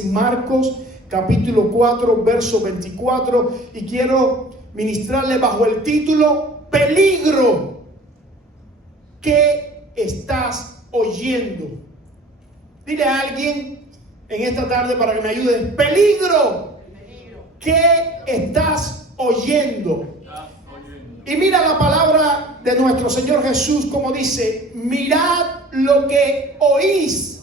aparece en Marcos capítulo 4, verso 24, y quiero ministrarle bajo el título Peligro. ¿Qué estás oyendo? Dile a alguien en esta tarde para que me ayude. Peligro. ¿Qué estás oyendo? Y mira la palabra de nuestro Señor Jesús como dice: mirad lo que oís,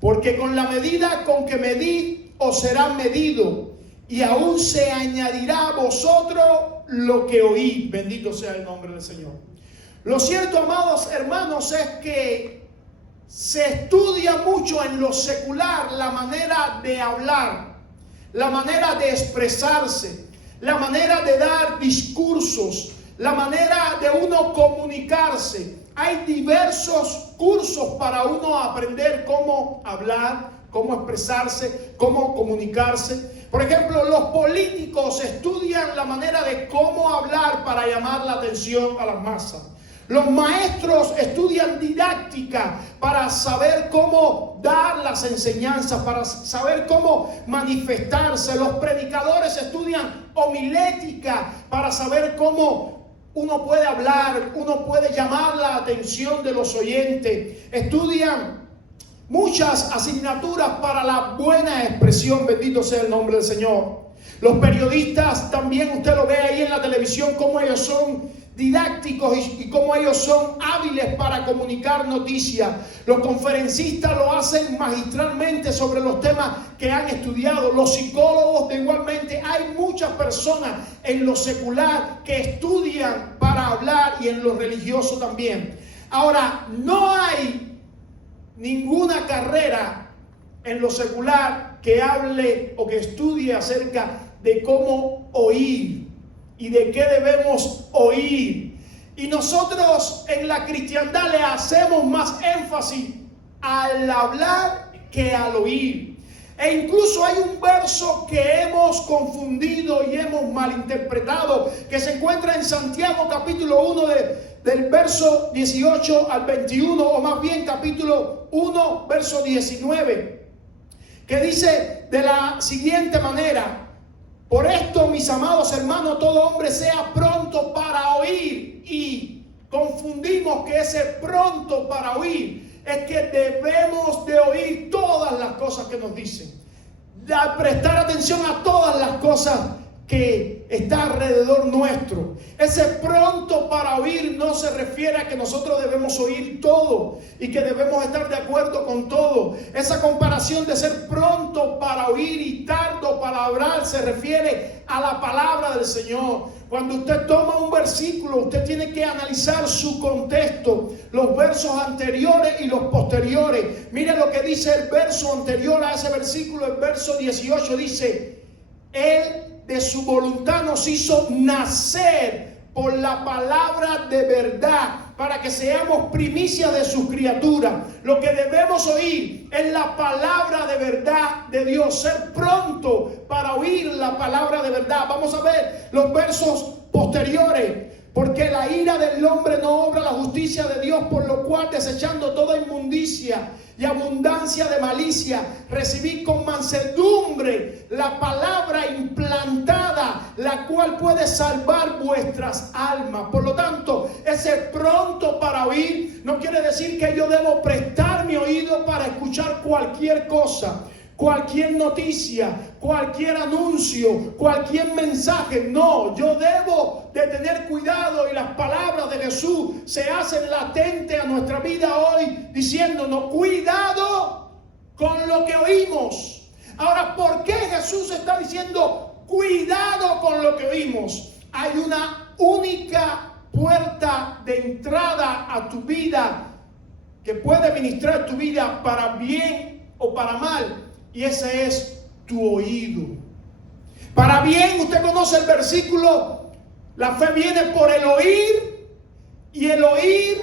porque con la medida con que medid os será medido, y aún se añadirá a vosotros lo que oís. Bendito sea el nombre del Señor. Lo cierto, amados hermanos, es que se estudia mucho en lo secular la manera de hablar, la manera de expresarse, la manera de dar discursos, la manera de uno comunicarse. Hay diversos cursos para uno aprender cómo hablar, cómo expresarse, cómo comunicarse. Por ejemplo, los políticos estudian la manera de cómo hablar para llamar la atención a las masas. Los maestros estudian didáctica para saber cómo dar las enseñanzas, para saber cómo manifestarse. Los predicadores estudian homilética para saber cómo uno puede hablar, uno puede llamar la atención de los oyentes. Estudian muchas asignaturas para la buena expresión. Bendito sea el nombre del Señor. Los periodistas también, usted lo ve ahí en la televisión, cómo ellos son didácticos y cómo ellos son hábiles para comunicar noticias. Los conferencistas lo hacen magistralmente sobre los temas que han estudiado. Los psicólogos igualmente. Hay muchas personas en lo secular que estudian para hablar, y en lo religioso también. Ahora, no hay ninguna carrera en lo secular que hable o que estudie acerca de cómo oír y de qué debemos oír. Y nosotros en la cristiandad le hacemos más énfasis al hablar que al oír. E incluso hay un verso que hemos confundido y hemos malinterpretado, que se encuentra en Santiago capítulo 1 del verso 18 al 21, o más bien capítulo 1 verso 19, que dice de la siguiente manera: por esto, mis amados hermanos, todo hombre sea pronto para oír. Y confundimos que ese pronto para oír es que debemos de oír todas las cosas que nos dicen, de prestar atención a todas las cosas que está alrededor nuestro. Ese pronto para oír no se refiere a que nosotros debemos oír todo y que debemos estar de acuerdo con todo. Esa comparación de ser pronto para oír y tardo para hablar se refiere a la palabra del Señor. Cuando usted toma un versículo, usted tiene que analizar su contexto, los versos anteriores y los posteriores. Mire lo que dice el verso anterior a ese versículo, el verso 18 dice: Él de su voluntad nos hizo nacer por la palabra de verdad, para que seamos primicias de sus criaturas. Lo que debemos oír es la palabra de verdad de Dios, ser pronto para oír la palabra de verdad. Vamos a ver los versos posteriores. Porque la ira del hombre no obra la justicia de Dios, por lo cual, desechando toda inmundicia y abundancia de malicia, recibid con mansedumbre la palabra implantada, la cual puede salvar vuestras almas. Por lo tanto, ese pronto para oír no quiere decir que yo debo prestar mi oído para escuchar cualquier cosa, cualquier noticia, cualquier anuncio, cualquier mensaje. No, yo debo de tener cuidado, y las palabras de Jesús se hacen latentes a nuestra vida hoy, diciéndonos: cuidado con lo que oímos. Ahora, ¿por qué Jesús está diciendo cuidado con lo que oímos? Hay una única puerta de entrada a tu vida que puede ministrar tu vida para bien o para mal. Y ese es tu oído. Para bien, usted conoce el versículo: la fe viene por el oír, y el oír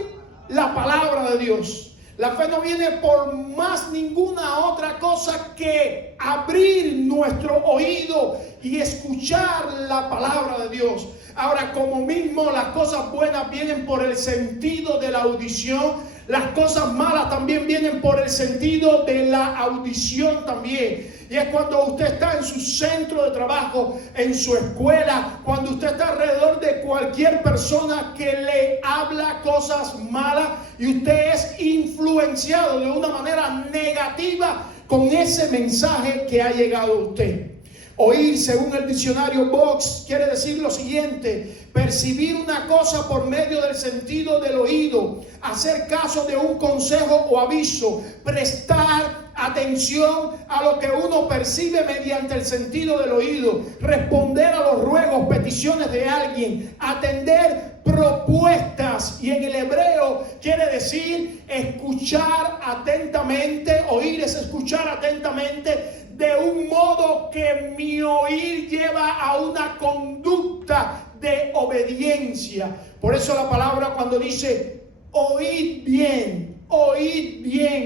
la palabra de Dios. La fe no viene por más ninguna otra cosa que abrir nuestro oído y escuchar la palabra de Dios. Ahora, como mismo las cosas buenas vienen por el sentido de la audición, Las cosas malas también vienen por el sentido de la audición también. Y es cuando usted está en su centro de trabajo, en su escuela, cuando usted está alrededor de cualquier persona que le habla cosas malas y usted es influenciado de una manera negativa con ese mensaje que ha llegado a usted. Oír, según el diccionario Vox, quiere decir lo siguiente: percibir una cosa por medio del sentido del oído, hacer caso de un consejo o aviso, prestar atención a lo que uno percibe mediante el sentido del oído, responder a los ruegos, peticiones de alguien, atender propuestas. Y en el hebreo quiere decir escuchar atentamente. Oír es escuchar atentamente, de un modo que mi oír lleva a una conducta de obediencia. Por eso la palabra cuando dice oíd bien,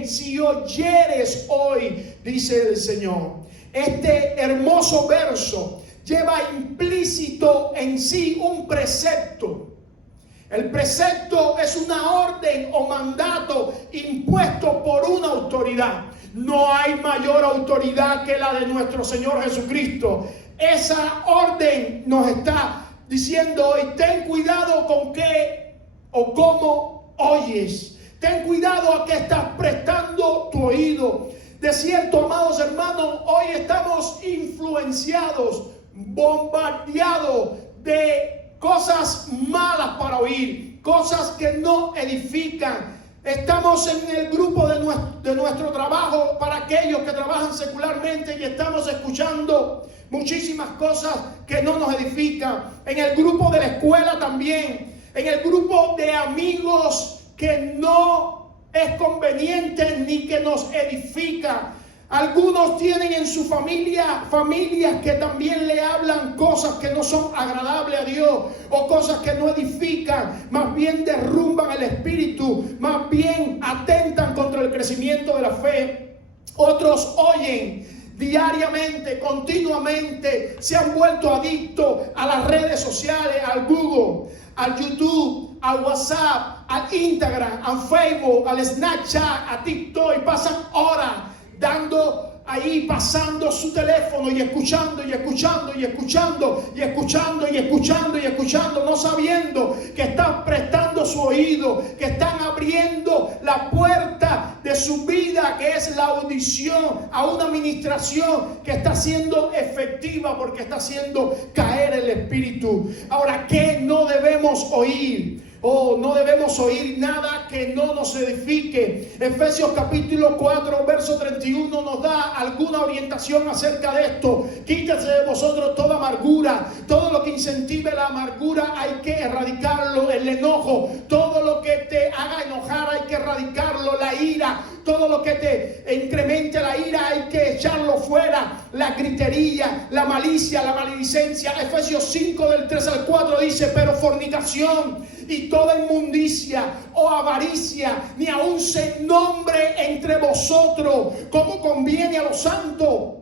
si oyeres hoy, dice el Señor. Este hermoso verso lleva implícito en sí un precepto. El precepto es una orden o mandato impuesto por una autoridad. No hay mayor autoridad que la de nuestro Señor Jesucristo. Esa orden nos está diciendo hoy: ten cuidado con qué o cómo oyes. Ten cuidado a qué estás prestando tu oído. De cierto, amados hermanos, hoy estamos influenciados, bombardeados de cosas malas para oír, cosas que no edifican. Estamos en el grupo de nuestro trabajo para aquellos que trabajan secularmente y estamos escuchando muchísimas cosas que no nos edifican. En el grupo de la escuela también, en el grupo de amigos que no es conveniente ni que nos edifica. Algunos tienen en su familias que también le hablan cosas que no son agradables a Dios, o cosas que no edifican, más bien derrumban el espíritu, más bien atentan contra el crecimiento de la fe. Otros oyen diariamente, continuamente, se han vuelto adictos a las redes sociales, al Google, al YouTube, al WhatsApp, al Instagram, al Facebook, al Snapchat, a TikTok, y pasan horas dando ahí, pasando su teléfono y escuchando, no sabiendo que están prestando su oído, que están abriendo la puerta de su vida, que es la audición, a una administración que está siendo efectiva porque está haciendo caer el espíritu. Ahora, ¿qué no debemos oír? No debemos oír nada que no nos edifique. Efesios capítulo 4 verso 31 nos da alguna orientación acerca de esto. Quítese de vosotros toda amargura, todo lo que incentive la amargura hay que erradicarlo, el enojo, todo lo que te haga enojar hay que erradicarlo, la ira, todo lo que te incremente la ira hay que echarlo fuera, la gritería, la malicia, la maledicencia. Efesios 5 del 3 al 4 dice: pero fornicación y toda inmundicia o avaricia ni aun se nombre entre vosotros como conviene a los santos,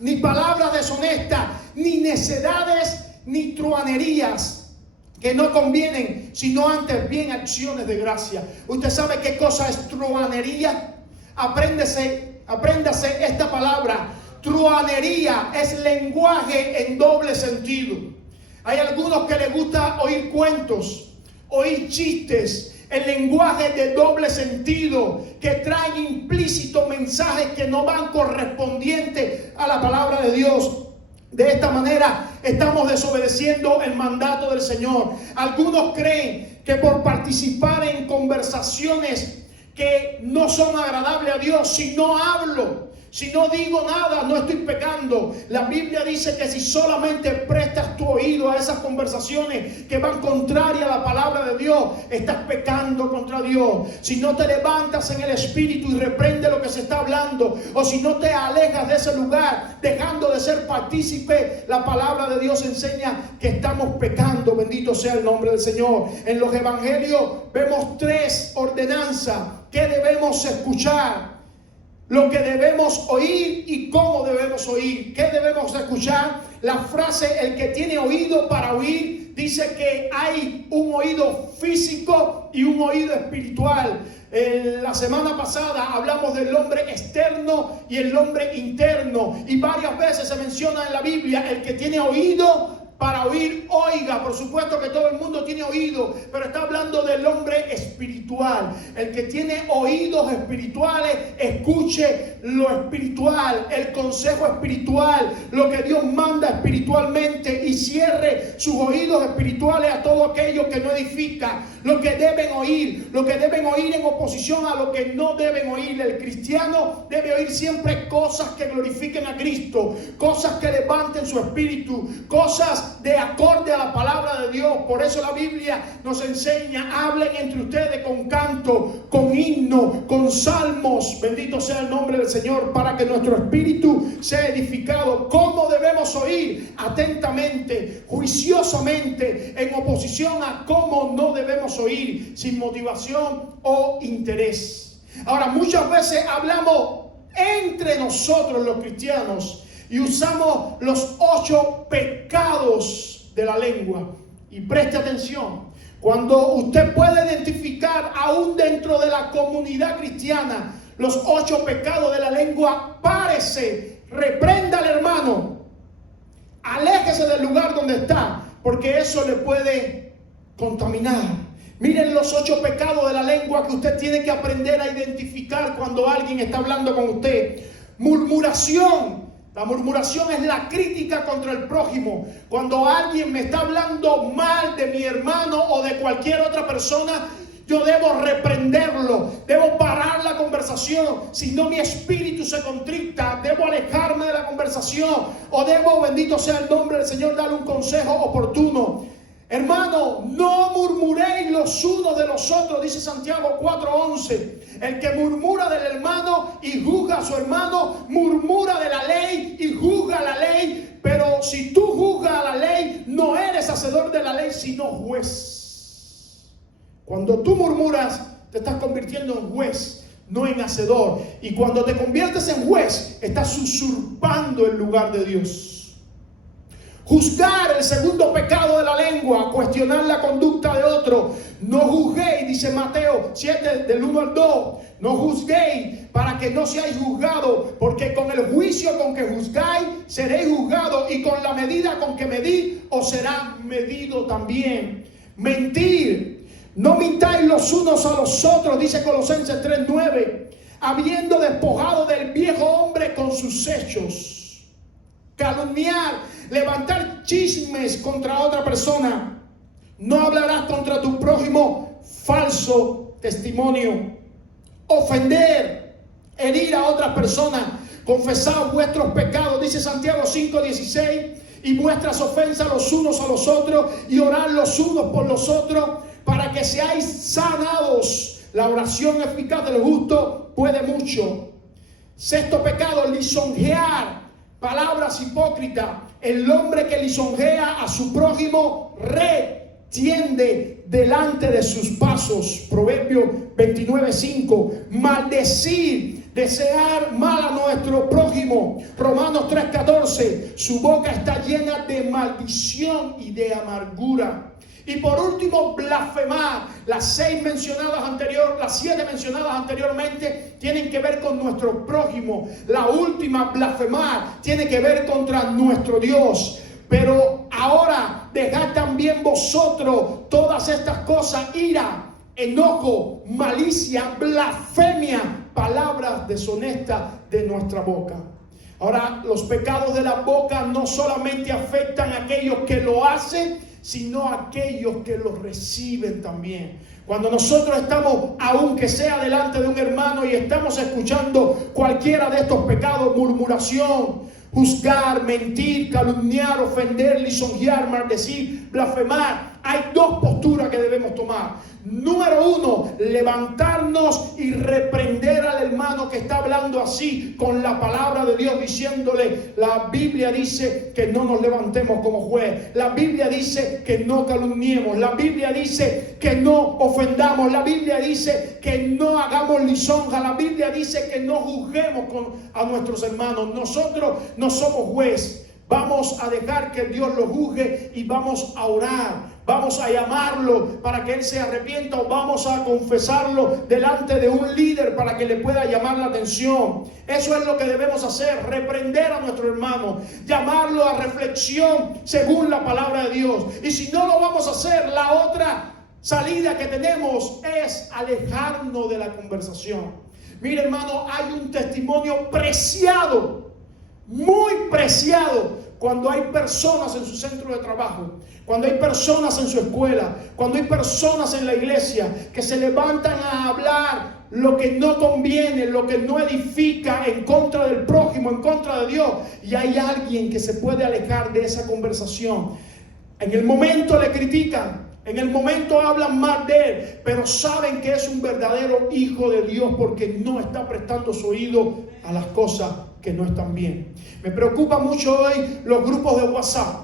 ni palabras deshonestas, ni necedades, ni truhanerías que no convienen, sino antes bien acciones de gracia. ¿Usted sabe qué cosa es truhanería? Apréndase esta palabra. Truhanería es lenguaje en doble sentido. Hay algunos que les gusta oír cuentos, oír chistes, el lenguaje de doble sentido que traen implícito mensajes que no van correspondientes a la palabra de Dios. De esta manera estamos desobedeciendo el mandato del Señor. Algunos creen que por participar en conversaciones que no son agradables a Dios, si no hablo, si no digo nada, no estoy pecando. La Biblia dice que si solamente prestas tu oído a esas conversaciones que van contrarias a la palabra de Dios, estás pecando contra Dios. Si no te levantas en el espíritu y reprende lo que se está hablando, o si no te alejas de ese lugar, dejando de ser partícipe, la palabra de Dios enseña que estamos pecando. Bendito sea el nombre del Señor. En los evangelios vemos 3 ordenanzas que debemos escuchar, lo que debemos oír y cómo debemos debemos oír. ¿Qué debemos escuchar? La frase, el que tiene oído para oír, dice que hay un oído físico y un oído espiritual. La semana pasada hablamos del hombre externo y el hombre interno, y varias veces se menciona en la Biblia el que tiene oído para oír, oiga. Por supuesto que todo el mundo tiene oído, pero está hablando del hombre espiritual. El que tiene oídos espirituales, escuche lo espiritual, el consejo espiritual, lo que Dios manda espiritualmente, y cierre sus oídos espirituales a todo aquello que no edifica. Lo que deben oír en oposición a lo que no deben oír. El cristiano debe oír siempre cosas que glorifiquen a Cristo, cosas que levanten su espíritu, cosas de acorde a la palabra de Dios. Por eso la Biblia nos enseña: hablen entre ustedes con canto, con himno, con salmos, bendito sea el nombre del Señor, para que nuestro espíritu sea edificado. ¿Cómo debemos oír? Atentamente, juiciosamente, en oposición a cómo no debemos oír, sin motivación o interés. Ahora, muchas veces hablamos entre nosotros los cristianos y usamos los 8 pecados de la lengua. Y preste atención, cuando usted puede identificar aún dentro de la comunidad cristiana los 8 pecados de la lengua, párese, reprenda al hermano, aléjese del lugar donde está, porque eso le puede contaminar. Miren los 8 pecados de la lengua que usted tiene que aprender a identificar cuando alguien está hablando con usted. Murmuración. La murmuración es la crítica contra el prójimo. Cuando alguien me está hablando mal de mi hermano o de cualquier otra persona, yo debo reprenderlo, debo parar la conversación. Si no, mi espíritu se contricta, debo alejarme de la conversación, o debo, bendito sea el nombre del Señor, darle un consejo oportuno. Hermano, no murmuréis los unos de los otros, dice Santiago 4:11. El que murmura del hermano y juzga a su hermano, murmura de la ley y juzga la ley. Pero si tú juzgas a la ley, no eres hacedor de la ley, sino juez. Cuando tú murmuras, te estás convirtiendo en juez, no en hacedor. Y cuando te conviertes en juez, estás usurpando el lugar de Dios. Juzgar, el segundo pecado de la lengua, cuestionar la conducta de otro. No juzguéis, dice Mateo 7, del 1 al 2. No juzguéis para que no seáis juzgados, porque con el juicio con que juzgáis seréis juzgados, y con la medida con que medís os será medido también. Mentir. No mintáis los unos a los otros, dice Colosenses 3:9, habiendo despojado del viejo hombre con sus hechos. Calumniar, levantar chismes contra otra persona. No hablarás contra tu prójimo falso testimonio. Ofender, herir a otras personas. Confesad vuestros pecados, dice Santiago 5:16, y vuestras ofensas los unos a los otros, y orad los unos por los otros, para que seáis sanados. La oración eficaz del justo puede mucho. Sexto pecado, lisonjear. Palabras hipócritas. El hombre que lisonjea a su prójimo retiende delante de sus pasos. Proverbios 29:5. Maldecir, desear mal a nuestro prójimo. Romanos 3:14. Su boca está llena de maldición y de amargura. Y por último, blasfemar. Las 7 mencionadas anteriormente tienen que ver con nuestro prójimo. La última, blasfemar, tiene que ver contra nuestro Dios. Pero ahora dejad también vosotros todas estas cosas: ira, enojo, malicia, blasfemia, palabras deshonestas de nuestra boca. Ahora, los pecados de la boca no solamente afectan a aquellos que lo hacen, sino a aquellos que lo reciben también. Cuando nosotros estamos, aunque sea delante de un hermano, y estamos escuchando cualquiera de estos pecados: murmuración, juzgar, mentir, calumniar, ofender, lisonjear, maldecir, blasfemar, hay dos posturas que debemos tomar. Número uno, levantarnos y reprender al hermano que está hablando así con la palabra de Dios, diciéndole: la Biblia dice que no nos levantemos como juez, la Biblia dice que no calumniemos, la Biblia dice que no ofendamos, la Biblia dice que no hagamos lisonja, la Biblia dice que no juzguemos a nuestros hermanos. Nosotros no somos juez. Vamos a dejar que Dios lo juzgue y vamos a orar. Vamos a llamarlo para que él se arrepienta, o vamos a confesarlo delante de un líder para que le pueda llamar la atención. Eso es lo que debemos hacer: reprender a nuestro hermano, llamarlo a reflexión según la palabra de Dios. Y si no lo vamos a hacer, la otra salida que tenemos es alejarnos de la conversación. Mire, hermano, hay un testimonio preciado, muy preciado, cuando hay personas en su centro de trabajo, cuando hay personas en su escuela, cuando hay personas en la iglesia que se levantan a hablar lo que no conviene, lo que no edifica, en contra del prójimo, en contra de Dios, y hay alguien que se puede alejar de esa conversación. En el momento le critican, en el momento hablan mal de él, pero saben que es un verdadero hijo de Dios porque no está prestando su oído a las cosas que no están bien. Me preocupa mucho hoy los grupos de WhatsApp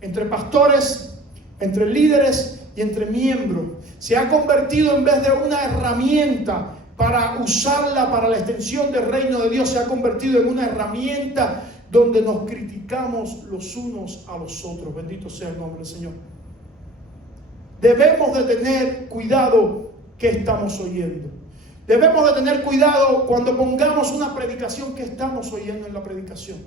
entre pastores, entre líderes y entre miembros. Se ha convertido, en vez de una herramienta para usarla para la extensión del reino de Dios, se ha convertido en una herramienta donde nos criticamos los unos a los otros. Bendito sea el nombre del Señor. Debemos de tener cuidado que estamos oyendo. Debemos de tener cuidado cuando pongamos una predicación, que estamos oyendo en la predicación.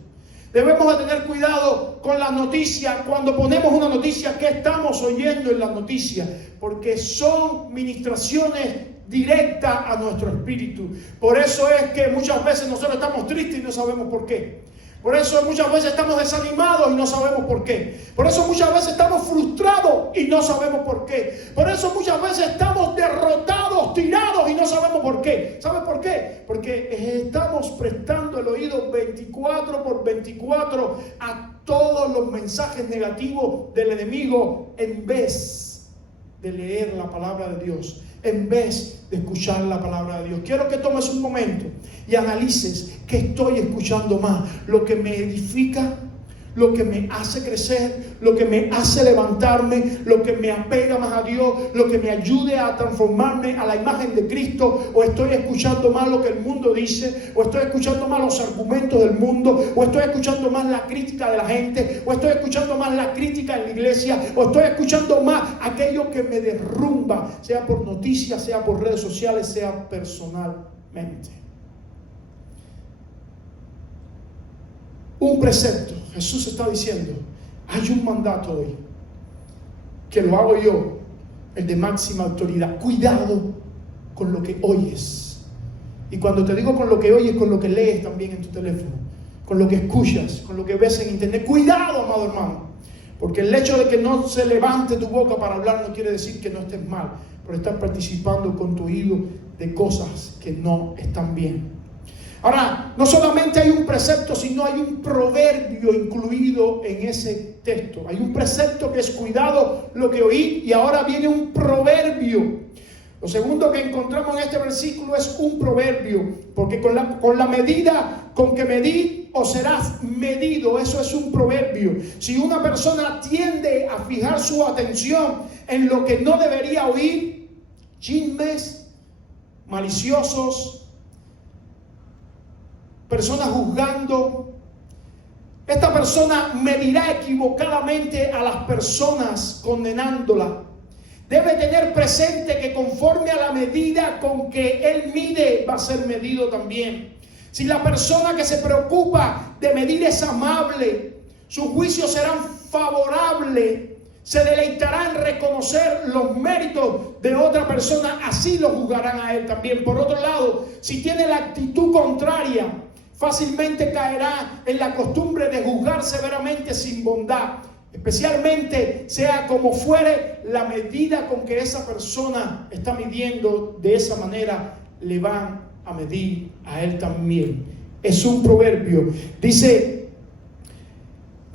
Debemos de tener cuidado con la noticia, cuando ponemos una noticia, que estamos oyendo en la noticia, porque son ministraciones directas a nuestro espíritu. Por eso es que muchas veces nosotros estamos tristes y no sabemos por qué. Por eso muchas veces estamos desanimados y no sabemos por qué. Por eso muchas veces estamos frustrados y no sabemos por qué. Por eso muchas veces estamos derrotados, tirados y no sabemos por qué. ¿Sabes por qué? Porque estamos prestando el oído 24/24 a todos los mensajes negativos del enemigo, en vez de leer la palabra de Dios, en vez de escuchar la palabra de Dios. Quiero que tomes un momento y analices qué estoy escuchando más: lo que me edifica, lo que me hace crecer, lo que me hace levantarme, lo que me apega más a Dios, lo que me ayude a transformarme a la imagen de Cristo, o estoy escuchando más lo que el mundo dice, o estoy escuchando más los argumentos del mundo, o estoy escuchando más la crítica de la gente, o estoy escuchando más la crítica en la iglesia, o estoy escuchando más aquello que me derrumba, sea por noticias, sea por redes sociales, sea personalmente. Un precepto. Jesús está diciendo: hay un mandato hoy que lo hago yo, el de máxima autoridad. Cuidado con lo que oyes. Y cuando te digo con lo que oyes, con lo que lees también en tu teléfono, con lo que escuchas, con lo que ves en internet. Cuidado, amado hermano, porque el hecho de que no se levante tu boca para hablar no quiere decir que no estés mal, por estar participando con tu oído de cosas que no están bien. Ahora, no solamente hay un precepto, sino hay un proverbio incluido en ese texto. Hay un precepto que es: cuidado lo que oí, y ahora viene un proverbio. Lo segundo que encontramos en este versículo es un proverbio, porque con la medida con que medí, o serás medido. Eso es un proverbio. Si una persona tiende a fijar su atención en lo que no debería oír, chismes maliciosos, personas juzgando, esta persona medirá equivocadamente a las personas, condenándolas. Debe tener presente que conforme a la medida con que él mide, va a ser medido también. Si la persona que se preocupa de medir es amable, sus juicios serán favorables. Se deleitará en reconocer los méritos de otra persona, así lo juzgarán a él también. Por otro lado, si tiene la actitud contraria, fácilmente caerá en la costumbre de juzgar severamente sin bondad. Especialmente sea como fuere, la medida con que esa persona está midiendo, de esa manera le van a medir a él también. Es un proverbio. Dice: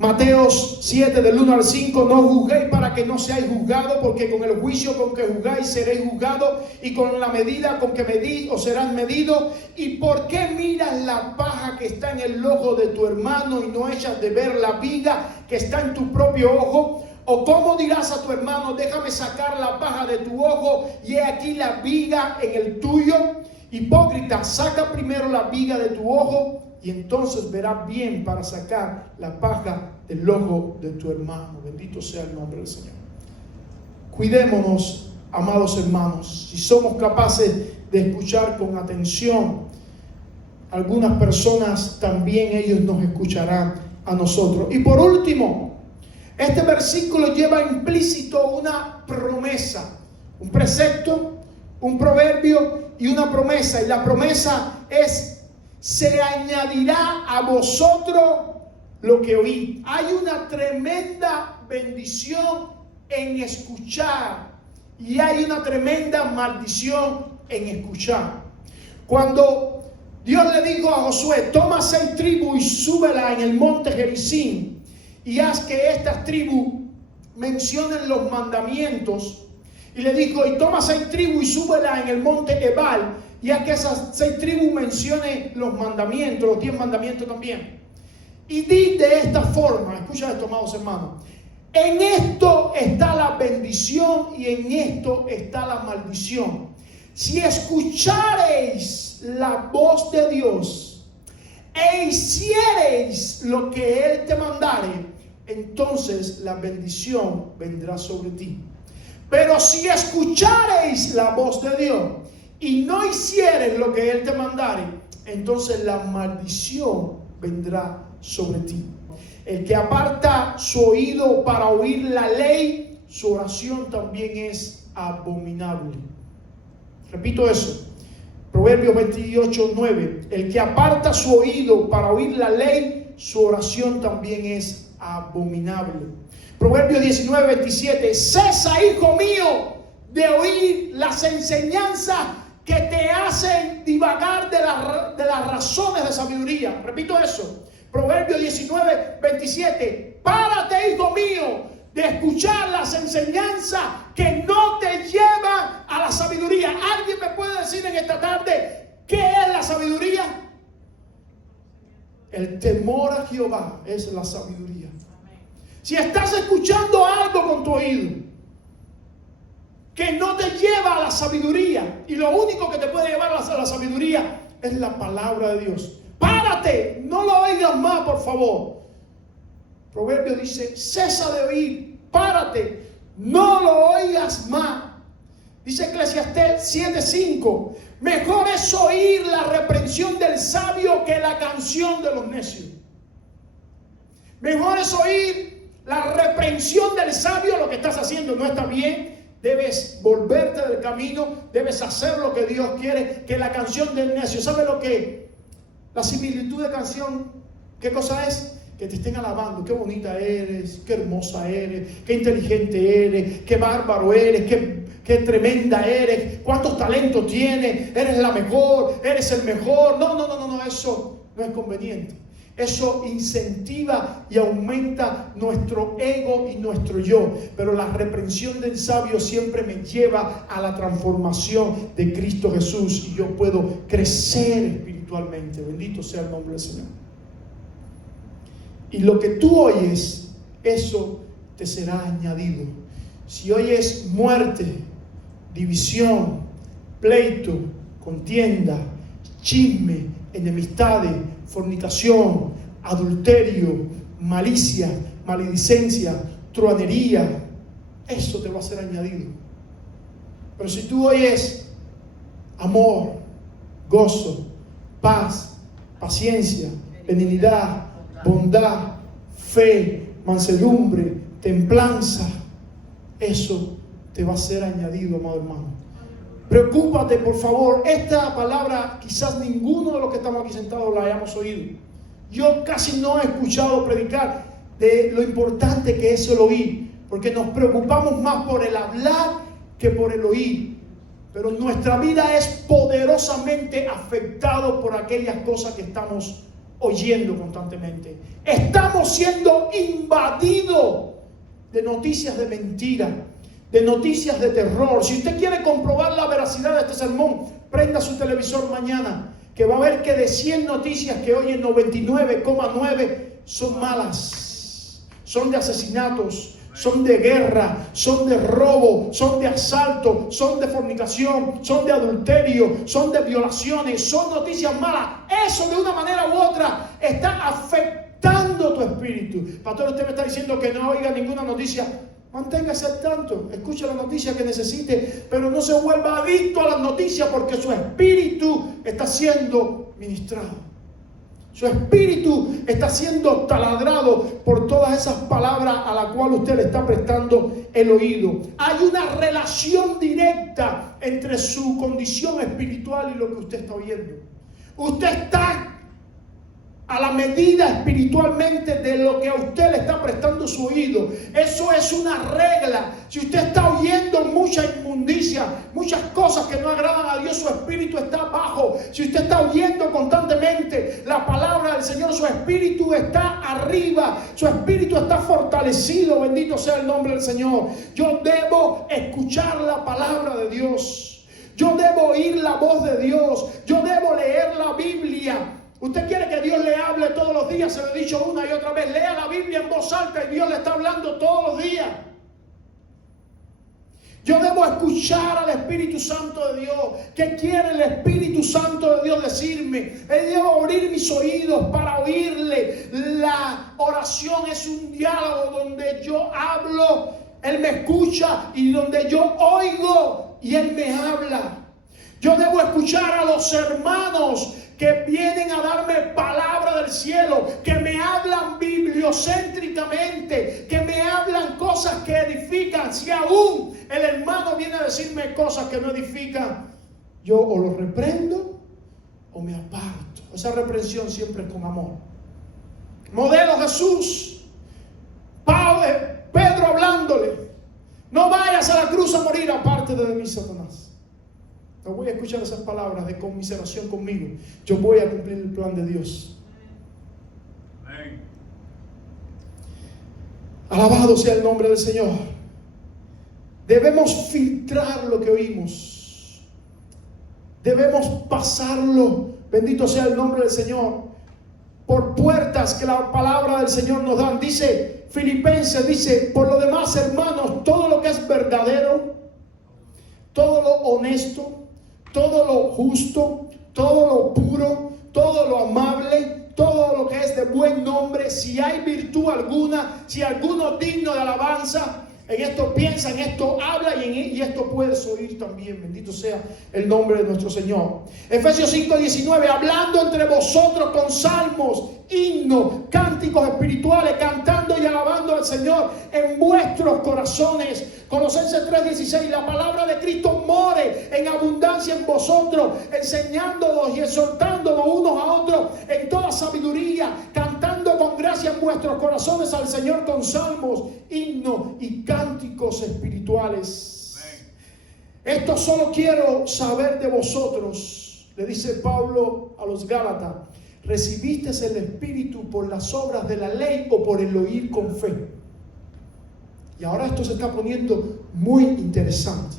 Mateos 7 del 1 al 5, no juzguéis para que no seáis juzgados, porque con el juicio con que juzgáis seréis juzgados, y con la medida con que medís os serán medidos. ¿Y por qué miras la paja que está en el ojo de tu hermano y no echas de ver la viga que está en tu propio ojo? ¿O cómo dirás a tu hermano, déjame sacar la paja de tu ojo y he aquí la viga en el tuyo? Hipócrita, saca primero la viga de tu ojo y entonces verás bien para sacar la paja del ojo de tu hermano. Bendito sea el nombre del Señor. Cuidémonos, amados hermanos. Si somos capaces de escuchar con atención, algunas personas también ellos nos escucharán a nosotros. Y por último, este versículo lleva implícito una promesa, un precepto, un proverbio y una promesa. Y la promesa es: se añadirá a vosotros lo que oí. Hay una tremenda bendición en escuchar y hay una tremenda maldición en escuchar. Cuando Dios le dijo a Josué: toma 6 tribus y súbela en el monte Gerizim y haz que estas tribus mencionen los mandamientos. Y le dijo: y toma 6 tribus y súbela en el monte Ebal y haz que esas 6 tribus mencionen los mandamientos, los 10 mandamientos también. Y di de esta forma, escucha esto, amados hermanos: en esto está la bendición y en esto está la maldición. Si escuchareis la voz de Dios e hiciereis lo que Él te mandare, entonces la bendición vendrá sobre ti. Pero si escuchareis la voz de Dios y no hiciereis lo que Él te mandare, entonces la maldición vendrá sobre ti. El que aparta su oído para oír la ley, su oración también es abominable. Repito eso. Proverbios 28:9. El que aparta su oído para oír la ley, su oración también es abominable. Proverbios 19:27. Cesa, hijo mío, de oír las enseñanzas que te hacen divagar de las razones de sabiduría. Repito eso. Proverbios 19:27. Párate, hijo mío, de escuchar las enseñanzas que no te llevan a la sabiduría. ¿Alguien me puede decir en esta tarde qué es la sabiduría? El temor a Jehová es la sabiduría. Si estás escuchando algo con tu oído que no te lleva a la sabiduría, y lo único que te puede llevar a la sabiduría es la palabra de Dios, párate, no lo oigas más, por favor. Proverbio dice: cesa de oír, párate, no lo oigas más. Dice Eclesiastés 7:5: mejor es oír la reprensión del sabio que la canción de los necios. Mejor es oír la reprensión del sabio. Lo que estás haciendo no está bien, debes volverte del camino, debes hacer lo que Dios quiere, que la canción del necio. ¿Sabe lo que? La similitud de canción, ¿qué cosa es? Que te estén alabando: qué bonita eres, qué hermosa eres, qué inteligente eres, qué bárbaro eres, qué tremenda eres, cuántos talentos tienes, eres la mejor, eres el mejor. No, eso no es conveniente. Eso incentiva y aumenta nuestro ego y nuestro yo. Pero la reprensión del sabio siempre me lleva a la transformación de Cristo Jesús y yo puedo crecer espiritualmente. Bendito sea el nombre del Señor. Y lo que tú oyes, eso te será añadido. Si oyes muerte, división, pleito, contienda, chisme, enemistades, fornicación, adulterio, malicia, maledicencia, truanería, eso te va a ser añadido. Pero si tú oyes amor, gozo, paz, paciencia, benignidad, bondad, fe, mansedumbre, templanza, eso te va a ser añadido, amado hermano. Preocúpate, por favor. Esta palabra quizás ninguno de los que estamos aquí sentados la hayamos oído. Yo casi no he escuchado predicar de lo importante que es el oír, porque nos preocupamos más por el hablar que por el oír. Pero nuestra vida es poderosamente afectada por aquellas cosas que estamos oyendo constantemente. Estamos siendo invadidos de noticias de mentira, de noticias de terror. Si usted quiere comprobar la veracidad de este sermón, prenda su televisor mañana, que va a ver que de 100 noticias que oye, 99,9 son malas. Son de asesinatos, son de guerra, son de robo, son de asalto, son de fornicación, son de adulterio, son de violaciones, son noticias malas. Eso de una manera u otra está afectando tu espíritu. Pastor, usted me está diciendo que no oiga ninguna noticia. Manténgase al tanto, escuche la noticia que necesite, pero no se vuelva adicto a las noticias, porque su espíritu está siendo ministrado. Su espíritu está siendo taladrado por todas esas palabras a las cuales usted le está prestando el oído. Hay una relación directa entre su condición espiritual y lo que usted está oyendo. Usted está a la medida espiritualmente de lo que a usted le está prestando su oído. Eso es una regla. Si usted está oyendo mucha inmundicia, muchas cosas que no agradan a Dios, su espíritu está bajo. Si usted está oyendo constantemente la palabra del Señor, su espíritu está arriba, su espíritu está fortalecido. Bendito sea el nombre del Señor. Yo debo escuchar la palabra de Dios. Yo debo oír la voz de Dios. Yo debo leer la Biblia. Usted quiere que Dios le hable todos los días, se lo he dicho una y otra vez. Lea la Biblia en voz alta y Dios le está hablando todos los días. Yo debo escuchar al Espíritu Santo de Dios. ¿Qué quiere el Espíritu Santo de Dios decirme? Debo abrir mis oídos para oírle. La oración es un diálogo donde yo hablo, Él me escucha, y donde yo oigo y Él me habla. Yo debo escuchar a los hermanos que vienen a darme palabra del cielo, que me hablan bibliocéntricamente, que me hablan cosas que edifican. Si aún el hermano viene a decirme cosas que no edifican, yo o lo reprendo o me aparto. Esa reprensión siempre es con amor. Modelo Jesús, Pedro hablándole: no vayas a la cruz a morir, apártate de mí, Satanás. No voy a escuchar esas palabras de conmiseración conmigo. Yo voy a cumplir el plan de Dios. Amén. Alabado sea el nombre del Señor. Debemos filtrar lo que oímos. Debemos pasarlo, bendito sea el nombre del Señor, por puertas que la palabra del Señor nos da. Dice Filipenses, dice: por lo demás, hermanos, todo lo que es verdadero, todo lo honesto, todo lo justo, todo lo puro, todo lo amable, todo lo que es de buen nombre, si hay virtud alguna, si alguno digno de alabanza, en esto piensa, en esto habla, y esto puedes oír también. Bendito sea el nombre de nuestro Señor. Efesios 5:19: hablando entre vosotros con salmos, himnos, cánticos espirituales, cantando y alabando al Señor en vuestros corazones. Colosenses 3:16: la palabra de Cristo more en abundancia en vosotros, enseñándolos y exhortándolos unos a otros en toda sabiduría, cantando con gracia en vuestros corazones al Señor con salmos, himnos y cánticos espirituales. Esto solo quiero saber de vosotros, le dice Pablo a los Gálatas: ¿recibiste el Espíritu por las obras de la ley o por el oír con fe? Y ahora esto se está poniendo muy interesante.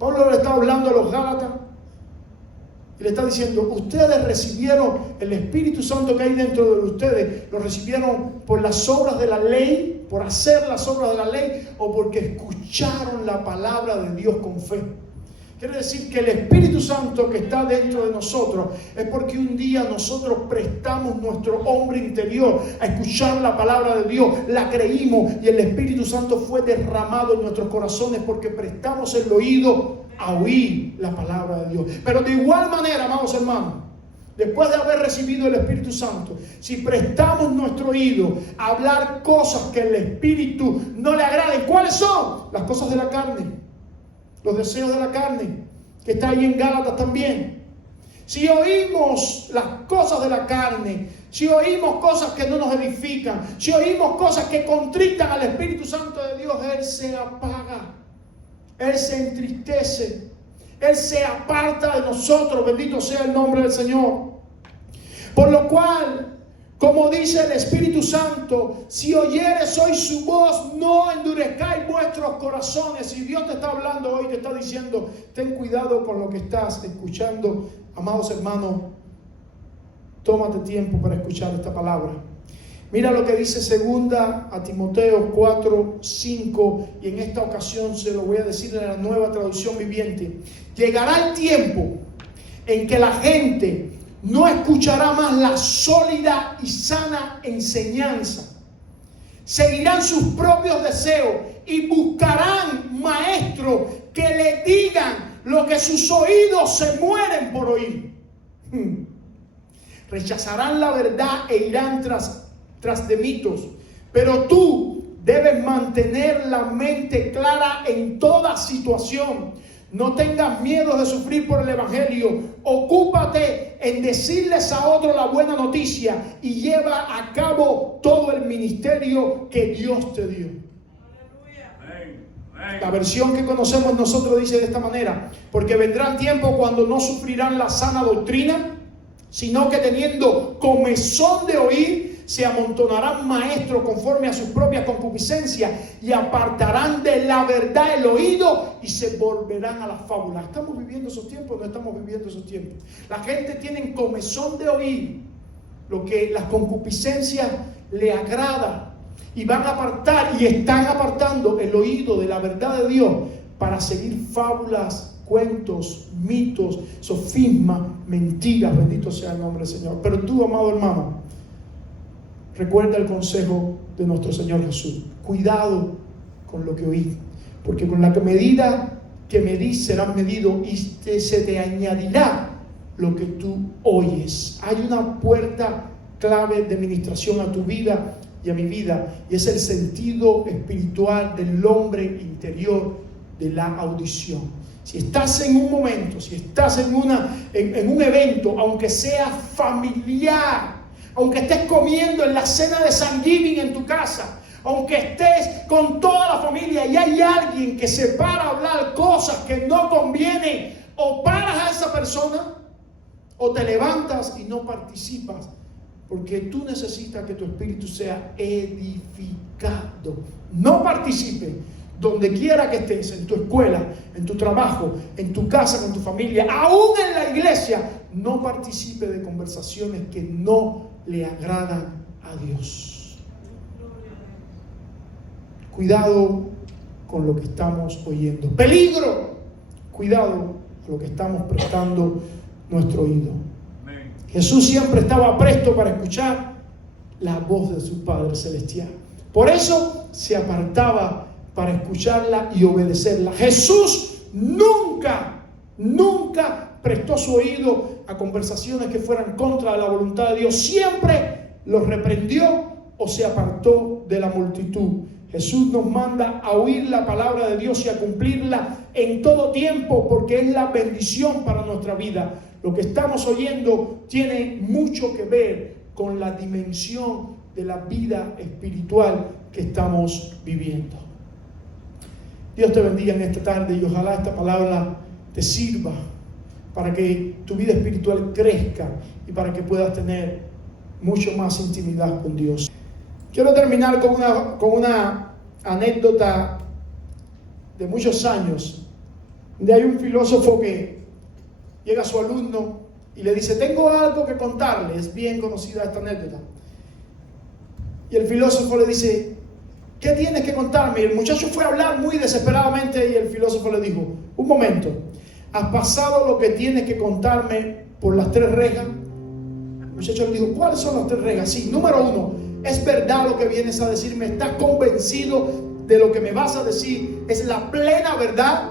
Pablo le está hablando a los Gálatas y le está diciendo: ustedes recibieron el Espíritu Santo que hay dentro de ustedes, ¿lo recibieron por las obras de la ley, por hacer las obras de la ley, o porque escucharon la palabra de Dios con fe? Quiere decir que el Espíritu Santo que está dentro de nosotros es porque un día nosotros prestamos nuestro hombre interior a escuchar la palabra de Dios, la creímos, y el Espíritu Santo fue derramado en nuestros corazones porque prestamos el oído a oír la palabra de Dios. Pero de igual manera, amados hermanos, después de haber recibido el Espíritu Santo, si prestamos nuestro oído a hablar cosas que el Espíritu no le agraden, ¿cuáles son? Las cosas de la carne, los deseos de la carne, que está ahí en Gálatas también. Si oímos las cosas de la carne, si oímos cosas que no nos edifican, si oímos cosas que contritan al Espíritu Santo de Dios, Él se apaga, Él se entristece, Él se aparta de nosotros. Bendito sea el nombre del Señor. Por lo cual, como dice el Espíritu Santo, si oyeres hoy su voz, no endurezcáis vuestros corazones. Si Dios te está hablando hoy, te está diciendo, ten cuidado con lo que estás escuchando. Amados hermanos, tómate tiempo para escuchar esta palabra. Mira lo que dice 2 a Timoteo 4, 5, y en esta ocasión se lo voy a decir en la Nueva Traducción Viviente. Llegará el tiempo en que la gente no escuchará más la sólida y sana enseñanza. Seguirán sus propios deseos y buscarán maestros que le digan lo que sus oídos se mueren por oír. Rechazarán la verdad e irán tras de mitos. Pero tú debes mantener la mente clara en toda situación. No tengas miedo de sufrir por el Evangelio. Ocúpate en decirles a otros la buena noticia y lleva a cabo todo el ministerio que Dios te dio. La versión que conocemos nosotros dice de esta manera: porque vendrán tiempos cuando no sufrirán la sana doctrina, sino que teniendo comezón de oír, se amontonarán maestros conforme a sus propias concupiscencias y apartarán de la verdad el oído y se volverán a las fábulas. ¿Estamos viviendo esos tiempos o no estamos viviendo esos tiempos? La gente tiene comezón de oír lo que las concupiscencias le agrada y van a apartar y están apartando el oído de la verdad de Dios para seguir fábulas, cuentos, mitos, sofismas, mentiras. Bendito sea el nombre del Señor. Pero tú, amado hermano, recuerda el consejo de nuestro Señor Jesús. Cuidado con lo que oí, porque con la medida que medís serás medido y se te añadirá lo que tú oyes. Hay una puerta clave de ministración a tu vida y a mi vida, y es el sentido espiritual del hombre interior de la audición. Si estás en un momento, si estás en un evento, aunque sea familiar, aunque estés comiendo en la cena de Thanksgiving en tu casa, aunque estés con toda la familia y hay alguien que se para a hablar cosas que no convienen, o paras a esa persona o te levantas y no participas, porque tú necesitas que tu espíritu sea edificado. No participe. Donde quiera que estés, en tu escuela, en tu trabajo, en tu casa, con tu familia, aún en la iglesia, no participe de conversaciones que no le agradan a Dios. Cuidado con lo que estamos oyendo. Peligro. Cuidado con lo que estamos prestando nuestro oído. Jesús siempre estaba presto para escuchar la voz de su Padre Celestial. Por eso se apartaba para escucharla y obedecerla. Jesús nunca prestó su oído a conversaciones que fueran contra la voluntad de Dios. Siempre los reprendió o se apartó de la multitud. Jesús nos manda a oír la palabra de Dios y a cumplirla en todo tiempo, porque es la bendición para nuestra vida. Lo que estamos oyendo tiene mucho que ver con la dimensión de la vida espiritual que estamos viviendo. Dios te bendiga en esta tarde y ojalá esta palabra te sirva para que tu vida espiritual crezca y para que puedas tener mucho más intimidad con Dios. Quiero terminar con una anécdota de muchos años, donde hay un filósofo que llega a su alumno y le dice: tengo algo que contarle. Es bien conocida esta anécdota. Y el filósofo le dice: ¿qué tienes que contarme? Y el muchacho fue a hablar muy desesperadamente y el filósofo le dijo: un momento, ¿has pasado lo que tienes que contarme por las 3 rejas? El muchacho le dijo: ¿cuáles son las 3 rejas? Sí, número 1, ¿es verdad lo que vienes a decirme? ¿Estás convencido de lo que me vas a decir? ¿Es la plena verdad?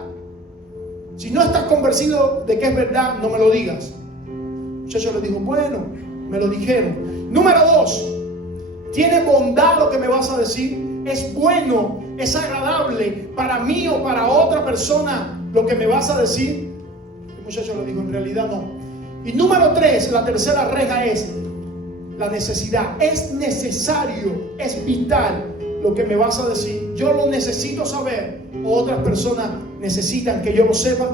Si no estás convencido de que es verdad, no me lo digas. El muchacho le dijo: bueno, me lo dijeron. Número 2, ¿tiene bondad lo que me vas a decir? ¿Es bueno, es agradable para mí o para otra persona lo que me vas a decir? El muchacho le dijo: en realidad no. Y número 3, la tercera reja es la necesidad. Es necesario, es vital lo que me vas a decir. Yo lo necesito saber, o otras personas necesitan que yo lo sepa.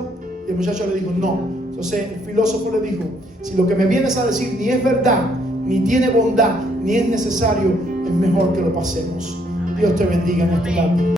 Y el muchacho le dijo: no. Entonces el filósofo le dijo: si lo que me vienes a decir ni es verdad, ni tiene bondad, ni es necesario, es mejor que lo pasemos. Dios te bendiga en esta tarde.